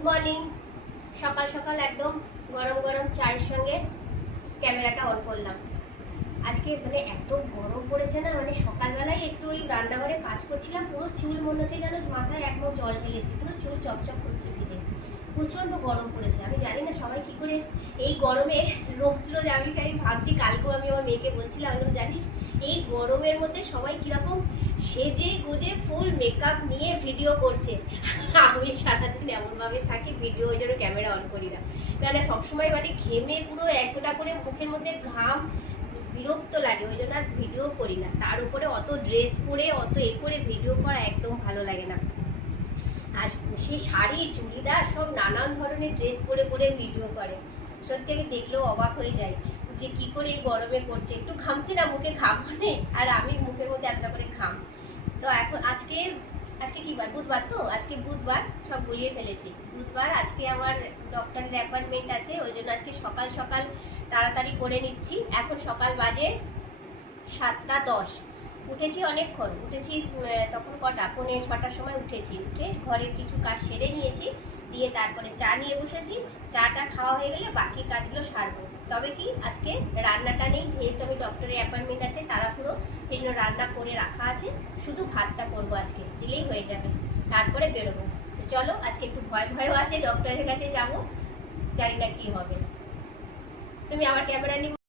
Good morning. সকাল সকাল একদম গরম গরম চায়ের সঙ্গে ক্যামেরাটা অন করলাম। আজকে মানে এত গরম পড়েছে না, মানে সকালবেলায় একটু ওই রান্নাঘরে কাজ করছিলাম, পুরো চুল মনে হচ্ছে যেন মাথায় এক মগ জল ঢেলেছি, পুরো চুল চপচপ করছে ভিজে। প্রচণ্ড গরম পড়েছে। আমি জানি না সবাই কি করে এই গরমে রোজ রোজ, আমি ভাবছি কালকেও আমি আমার মেয়েকে বলছিলাম, আমি জানিস এই গরমের মধ্যে সবাই কীরকম সেজে গুজে ফুল মেকআপ নিয়ে ভিডিও করছে। আমি সারাদিন এমনভাবে থাকি, ভিডিও ওই জন্য ক্যামেরা অন করি না, কারণ সবসময় মানে ঘেমে পুরো এতটা করে মুখের মধ্যে ঘাম, বিরক্ত লাগে, ওই জন্য আর ভিডিও করি না। তার উপরে অত ড্রেস পরে অত করে ভিডিও করা একদম ভালো লাগে না। আর সে শাড়ি চুড়িদার সব নানান ধরনের ড্রেস পরে পরে ভিডিও করে। সত্যি আমি দেখলেও অবাক হয়ে যাই যে কি করে এই গরমে করছে। একটু ঘামছে না, মুখে ঘাম নেই, আর আমি মুখের মধ্যে এতটা করে ঘাম। তো এখন আজকে কি বার? বুধবার। তো আজকে বুধবার, সব গুলিয়ে ফেলেছি। বুধবার আজকে আমার ডক্টরের অ্যাপয়েন্টমেন্ট আছে, ওই জন্য আজকে সকাল সকাল তাড়াতাড়ি করে নিচ্ছি। এখন সকাল বাজে 7:10। উঠেছি অনেকক্ষণ, উঠেছি তখন কটা, 5:45টার সময় উঠেছি। উঠে ঘরের কিছু কাজ সেরে নিয়েছি, দিয়ে তারপরে চা নিয়ে বসেছি। চাটা খাওয়া হয়ে গেলে বাকি কাজগুলো সারবো। তবে কি আজকে রান্নাটা নেই, যেহেতু আমি ডক্টরের অ্যাপয়েন্টমেন্ট আছে তাড়াহুড়ো, সেই জন্য রান্না করে রাখা আছে। শুধু ভাতটা করবো আজকে, দিলেই হয়ে যাবে, তারপরে বেরোবো। চলো, আজকে একটু ভয়ও আছে, ডক্টরের কাছে যাব, জানি না কি হবে। তুমি আমার ক্যামেরা নিয়ে